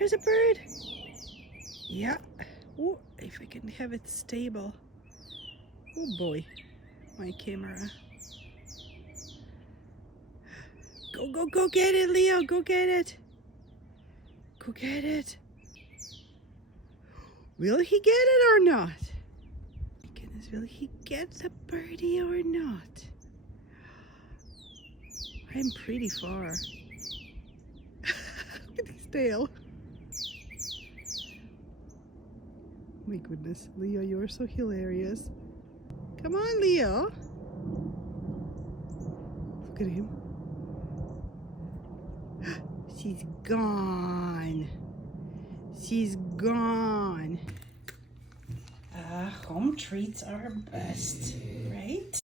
There's a bird. Yeah. Oh, if I can have it stable. Oh boy, my camera. Go, go, go get it, Leo. Go get it. Go get it. Will he get it or not? My goodness, will he get the birdie or not? I'm pretty far. Look at his tail. My goodness, Leo, you're so hilarious. Come on, Leo. Look at him. She's gone. She's gone. Home treats are best, right?